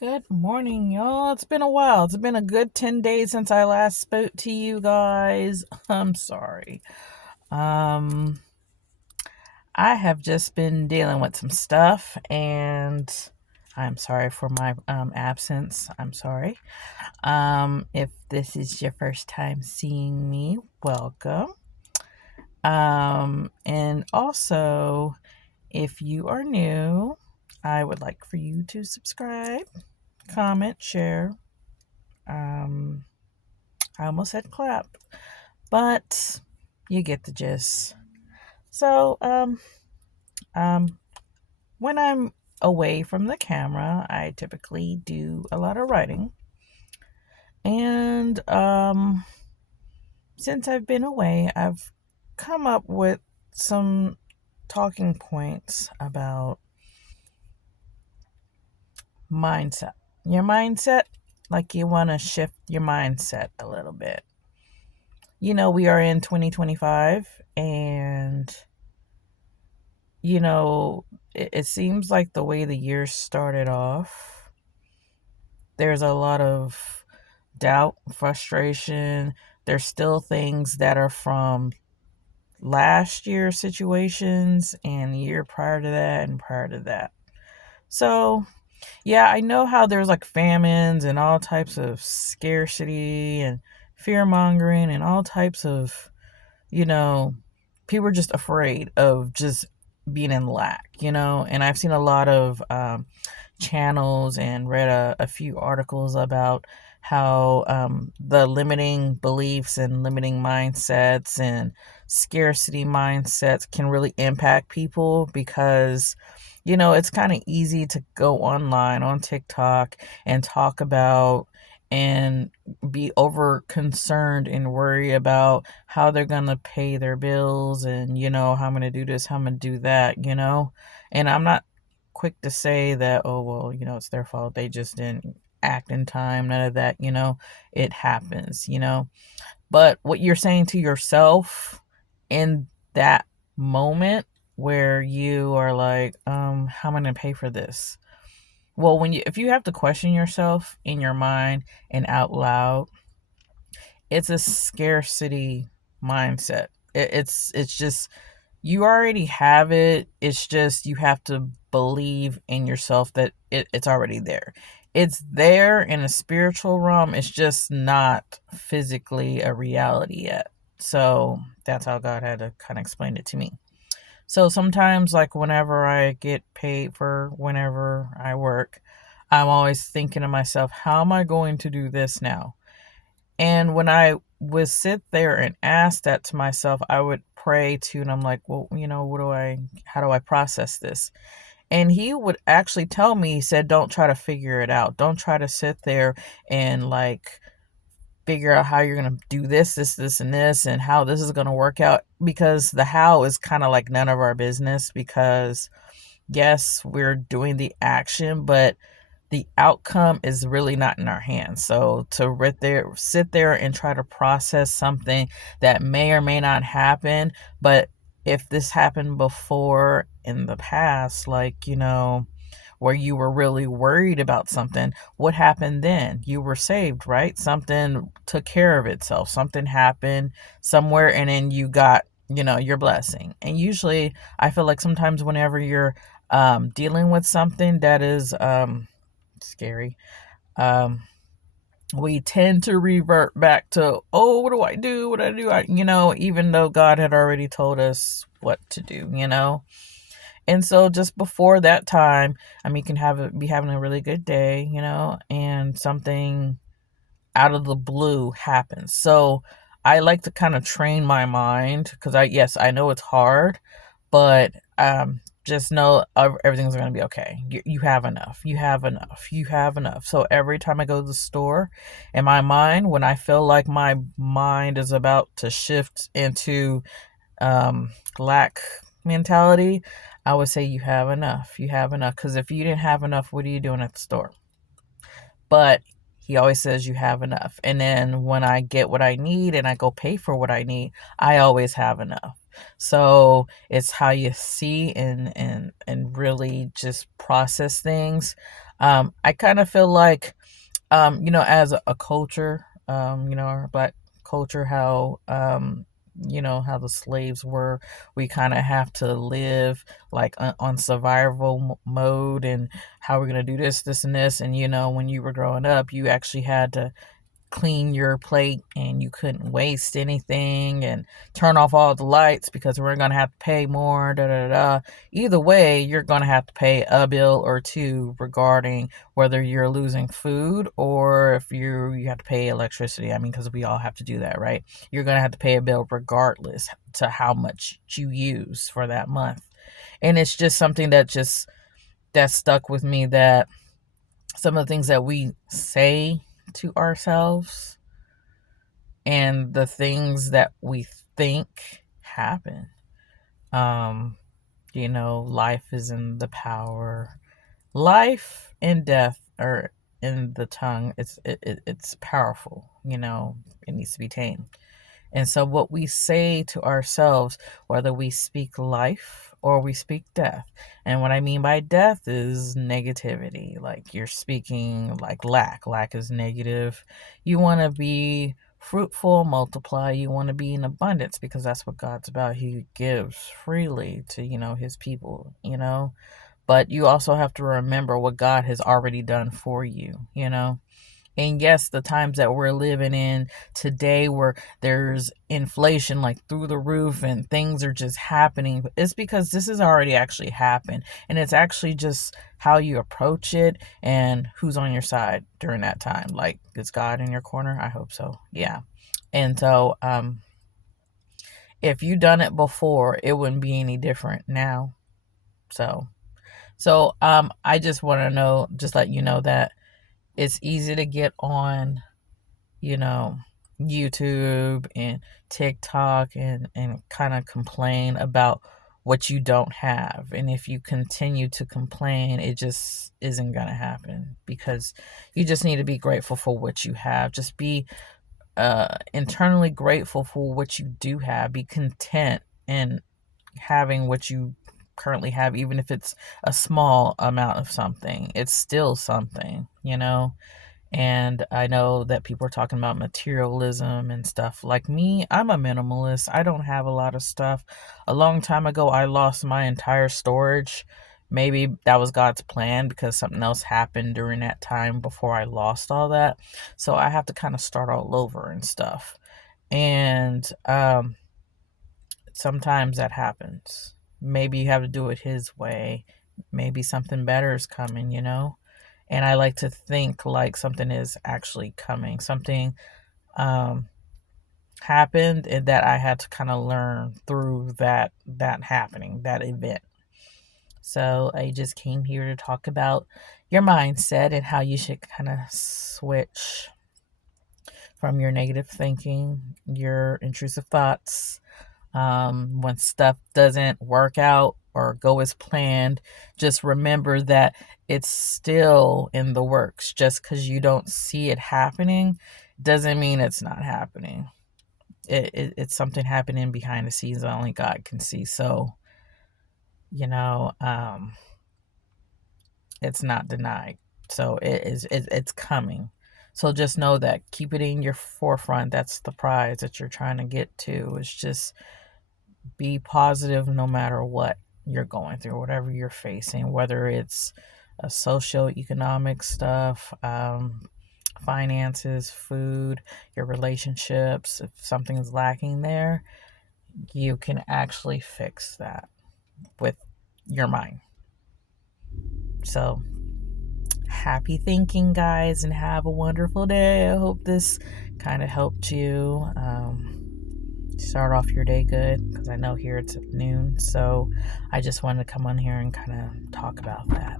Good morning, y'all. It's been a while. It's been a good 10 days since I last spoke to you guys. I'm sorry. Um, I have just been dealing with some stuff and I'm sorry for my absence. I'm sorry. If this is your first time seeing me, welcome. And also, if you are new, I would like for you to subscribe, comment, share. Um, I almost said clap, but you get the gist. So, um, when I'm away from the camera, I typically do a lot of writing. And since I've been away, I've come up with some talking points about mindset. Your mindset, like you want to shift your mindset a little bit. We are in 2025 and it seems like the way the year started off, there's a lot of doubt, frustration. There's still things that are from last year's situations and the year prior to that and prior to that. So, yeah, I know how there's like famines and all types of scarcity and fear mongering and all types of, you know, people are just afraid of just being in lack, and I've seen a lot of channels and read a few articles about how the limiting beliefs and limiting mindsets and scarcity mindsets can really impact people because it's kind of easy to go online on TikTok and talk about and be over concerned and worry about how they're going to pay their bills and how I'm going to do this, how I'm going to do that, and I'm not quick to say that, oh well, it's their fault, they just didn't act in time, none of that, it happens, but what you're saying to yourself in that moment where you are like, how am I going to pay for this? Well, if you have to question yourself in your mind and out loud, it's a scarcity mindset. It's just, you already have it. It's just you have to believe in yourself that it's already there. It's there in a spiritual realm. It's just not physically a reality yet. So that's how God had to kind of explain it to me. So sometimes, like whenever I get paid for whenever I work, I'm always thinking to myself, how am I going to do this now? And when I would sit there and ask that to myself, I would pray too. And I'm like, well, how do I process this? And he would actually tell me, he said, don't try to figure it out. Don't try to sit there and like figure out how you're going to do this, and this, and how this is going to work out, because the how is kind of like none of our business, because yes, we're doing the action, but the outcome is really not in our hands. So to sit there and try to process something that may or may not happen, but if this happened before in the past, like, where you were really worried about something, what happened then? You were saved, right? Something took care of itself. Something happened somewhere and then you got, your blessing. And usually I feel like sometimes whenever you're dealing with something that is scary, um we tend to revert back to, oh, what do I do, even though God had already told us what to do. And so just before that time, I mean, you can be having a really good day, and something out of the blue happens. So I like to kind of train my mind, because yes, I know it's hard, but just know everything's going to be okay. You have enough. You have enough. You have enough. So every time I go to the store, in my mind, when I feel like my mind is about to shift into lack mentality, I would say you have enough. You have enough. Because if you didn't have enough, what are you doing at the store? But he always says you have enough. And then when I get what I need and I go pay for what I need, I always have enough. So it's how you see and really just process things. I kind of feel like, as a culture, our black culture, how, how the slaves were, we kind of have to live like on survival mode, and how we're going to do this, this, and this. And, when you were growing up, you actually had to clean your plate, and you couldn't waste anything, and turn off all the lights because we're going to have to pay more, da da da. Either way, you're going to have to pay a bill or two regarding whether you're losing food, or if you have to pay electricity. I mean, because we all have to do that, right? You're going to have to pay a bill regardless to how much you use for that month. And it's just something that stuck with me, that some of the things that we say to ourselves and the things that we think happen. Um, life is in the power. Life and death are in the tongue. It's powerful. It needs to be tamed. And so, what we say to ourselves, whether we speak life or we speak death, and what I mean by death is negativity. Like, you're speaking like lack. Lack is negative. You want to be fruitful, multiply. You want to be in abundance, because that's what God's about. He gives freely to, his people. But you also have to remember what God has already done for you. And yes, the times that we're living in today, where there's inflation like through the roof and things are just happening, it's because this has already actually happened. And it's actually just how you approach it and who's on your side during that time. Like, is God in your corner? I hope so. Yeah. And so, if you done it before, it wouldn't be any different now. So, I just want to just let you know that it's easy to get on, you know, YouTube and TikTok, and kind of complain about what you don't have. And if you continue to complain, it just isn't going to happen, because you just need to be grateful for what you have. Just be internally grateful for what you do have. Be content in having what you currently have, even if it's a small amount of something. It's still something. And I know that people are talking about materialism and stuff. Like me, I'm a minimalist. I don't have a lot of stuff. A long time ago, I lost my entire storage. Maybe that was God's plan, because something else happened during that time before I lost all that. So I have to kind of start all over and stuff. And sometimes that happens. Maybe you have to do it His way. Maybe something better is coming. And I like to think like something is actually coming. Something happened, and that I had to kind of learn through that happening, that event. So I just came here to talk about your mindset and how you should kind of switch from your negative thinking, your intrusive thoughts. When stuff doesn't work out or go as planned, just remember that it's still in the works. Just because you don't see it happening doesn't mean it's not happening. It's something happening behind the scenes that only God can see. So, you know, it's not denied. So it's coming. So just know that. Keep it in your forefront. That's the prize that you're trying to get to. It's just be positive no matter what you're going through, whatever you're facing, whether it's socioeconomic stuff, finances, food, your relationships. If something is lacking there, you can actually fix that with your mind. So, happy thinking, guys, and have a wonderful day. I hope this kind of helped you start off your day good, because I know here it's at noon. So I just wanted to come on here and kind of talk about that.